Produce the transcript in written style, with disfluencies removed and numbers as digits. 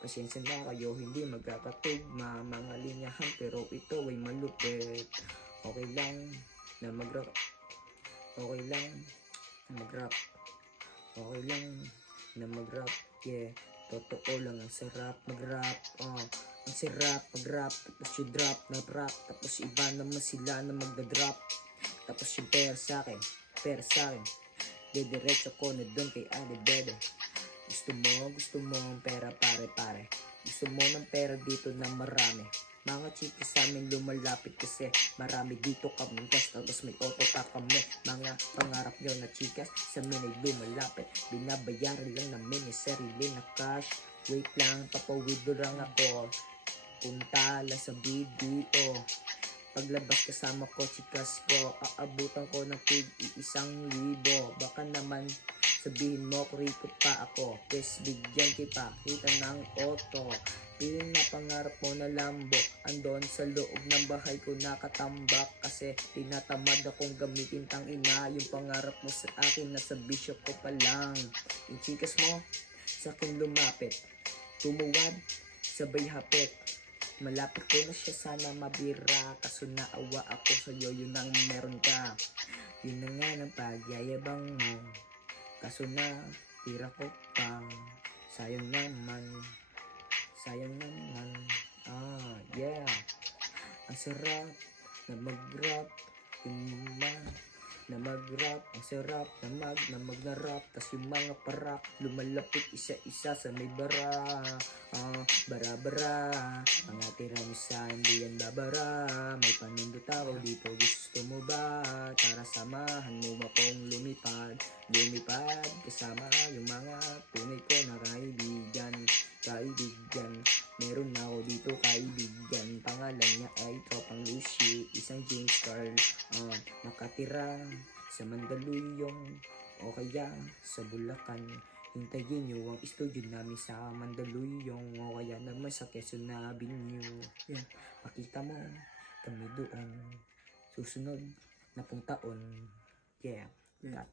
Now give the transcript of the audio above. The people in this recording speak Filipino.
Pasensya na kayo, hindi magkakatugma mga linyahan, pero ito ay malupit. Okay lang na mag-rap, okay lang na mag-rap, okay lang na mag-rap, yeah. Totoo lang, ang sarap mag-rap, ang sarap mag-rap. Tapos yung drop na rap, tapos iba naman sila na magda-drop. Tapos yung pera sa'kin, didiretso ko na dun kay Ali Bebe. Gusto mo ang pera pare. Gusto mo ng pera dito na marami. Mga chika sa amin lumalapit kasi marami dito kami gas. Tapos may auto pa kami. Mga pangarap nyo na chikas sa amin ay lumalapit. Binabayaran lang namin yung sarili na cash. Wait lang, papawido lang ako. Punta lang sa video. Paglabas kasama ko, chikas ko, aabutan ko ng tig-1,000. Baka naman sabihin mo, kurikot pa ako. Pes, bigyan kita, kita ng auto. Piling na pangarap mo na lambo. Andon sa loob ng bahay ko nakatambak. Kasi tinatamad akong gamitin tang ina. Yung pangarap mo sa akin, nasa bisyo ko pa lang. Yung chikas mo, sa akin lumapit. Tumuwad, sabay hapit. Malapit ko na siya, sana mabira. Kaso naawa ako sa'yo, yun ang meron ka. Yun na nga ng pagyayabang mo. Kaso na tira ko pa. Sayang naman. Yeah. Ang sarap na mag-rap. Yung na mag-rap, ang sarap na mag-rap. Tas yung mga parak lumalapit isa-isa sa may bara. Bara-bara, mga tiramisa hindi yan babara. May panindot ako dito, gusto mo ba? Tara samahan mo akong lumipad kasama yung mga tunay ko na kaibigan. Meron ako dito kaibigan, pangalan niya ay Tropang Lucy, isang James Carl, nakatira sa Mandaluyong o kaya sa Bulacan. Hintayin nyo ang studio namin sa Mandaluyong o kaya naman sa Quezon Avenue. Yan, makita mo kami doon susunod na pong taon. Yeah, cut.